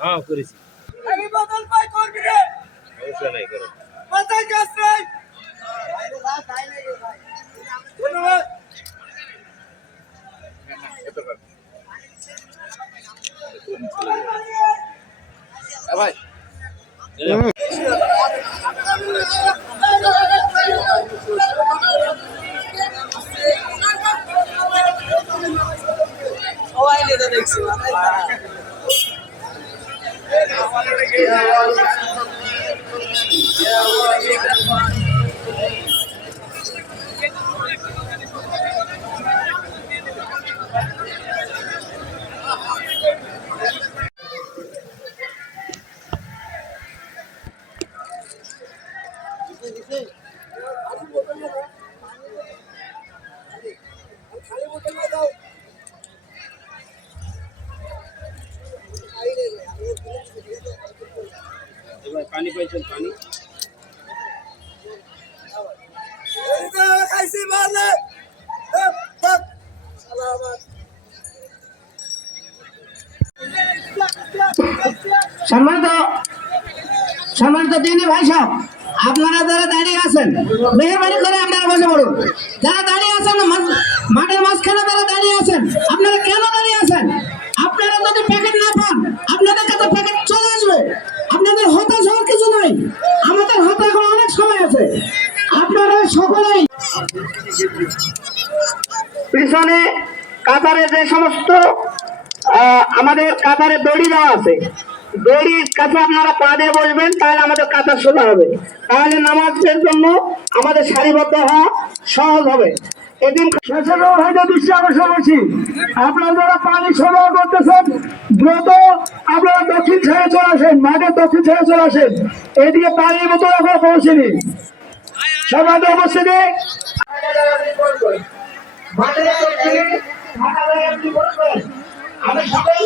হ্যাঁ করেছি। আমি বদল পাই করবি রে সমস্যা নাই করো। মাথায় গ্যাস নাই ধন্যবাদ ভাই সবাই নেতা দেখছি পানি পাইছেন পানি খাইছি মানে সম্মানিত দিনী ভাই সাহেব, আপনারা যারা দাঁড়িয়ে আছেন মেহরবানি করে আপনারা বসে পড়ুন। যারা দাঁড়িয়ে আছেন মাঠের মাঝখানে যারা দাঁড়িয়ে আছেন, আপনারা কেন দাঁড়িয়ে আছেন? আপনারা যদি প্যাকেট না পান আপনাদের কাছে প্যাকেট চলে আসবে। আপনাদের হতাশ হওয়ার কিছু নাই, আমাদের হাতে এখন অনেক সময় আছে। আপনারা সকলেই পিছনে কাতারে যে সমস্ত আমাদের কাতারে দড়ি দেওয়া আছে, দড়ির কাছে আপনারা পা দিয়ে বসবেন, তাহলে আমাদের কাতার সোজা হবে, তাহলে নামাজের জন্য আমাদের সারিবদ্ধ হওয়া সহজ হবে। এদিন দৃষ্টি আকর্ষণ করছি, আপনারা যারা পানি সরবরাহ করতেছেন দ্রুত আপনারা দক্ষিণ ছেড়ে চলে আসেন, মাঠের দক্ষিণ ছেড়ে চলে আসেন। এদিকে পানির মতো এখন পৌঁছেনি সবাই উপস্থিতি আমি সবাই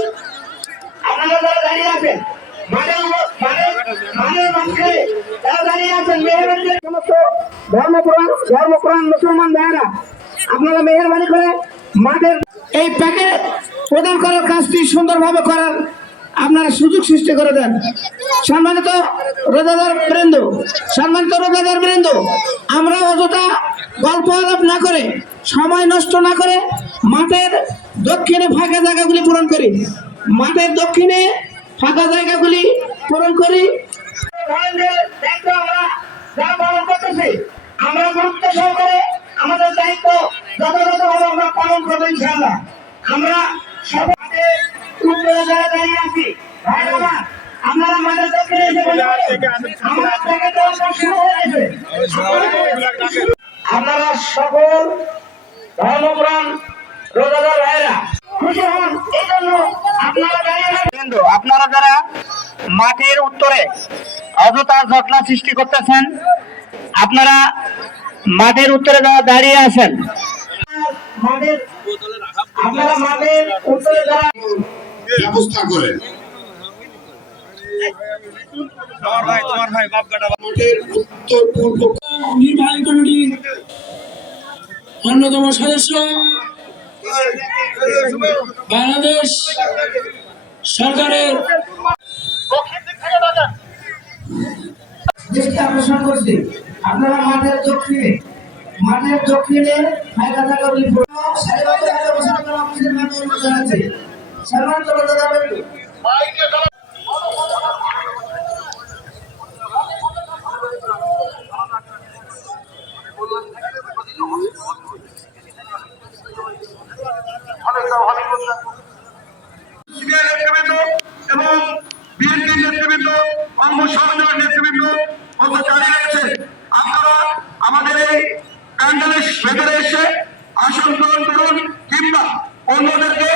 আপনারা যারা দাঁড়িয়ে আছেন ধর্মপ্রাণ মুসলমান ভাইয়েরা, আপনারা মেহরবানি করে মাঠের এই প্যাকেট প্রদান করার কাজটি সুন্দরভাবে করার আপনারা সুযোগ সৃষ্টি করে দেন। সম্মানিত রোজাদার বৃন্দ, আমরা অযথা গল্প আলাপ না করে, সময় নষ্ট না করে মাঠের দক্ষিণে ফাঁকা জায়গাগুলি পূরণ করি। আমরা গুরুত্ব সহকারে আমাদের দায়িত্ব যথাযথভাবে আমরা পালন করবো ইনশাআল্লাহ। আমরা সবাই উত্তরে যারা দাঁড়িয়ে আছি আপনারা আমাদের দক্ষিণে এসে আপনারা সকল ধর্মপ্রাণ রোজাদার ভাইরা খুশি হন, এই জন্য আপনারা যারা মাঠের উত্তরে অযথা ঝগড়া সৃষ্টি করতেছেন, আপনারা মাঠের উত্তরে যারা দাঁড়িয়ে আছেন, আপনারা মাঠের উত্তরে যারা ব্যবস্থা করেন। মাঠের উত্তর পূর্ব নির্বাহী কমিটির অন্যতম সদস্য, বাংলাদেশ সরকারের দৃষ্টি আকর্ষণ করছি, আপনারা মাঠের দক্ষিণে ফাঁকা জায়গাগুলি সারিবদ্ধভাবে বসার জন্য আপনাদের মাঠে অনুরোধ জানাচ্ছি। সম্মানিত রোজাদার এবং বিএনপি নেতৃবৃন্দ, অঙ্গ সহযোগী নেতৃবৃন্দ দাঁড়িয়ে রয়েছে, আপনারা আমাদের এই প্যান্ডেলের ভেতরে এসে আসন গ্রহণ করুন কিংবা অন্যদেরকে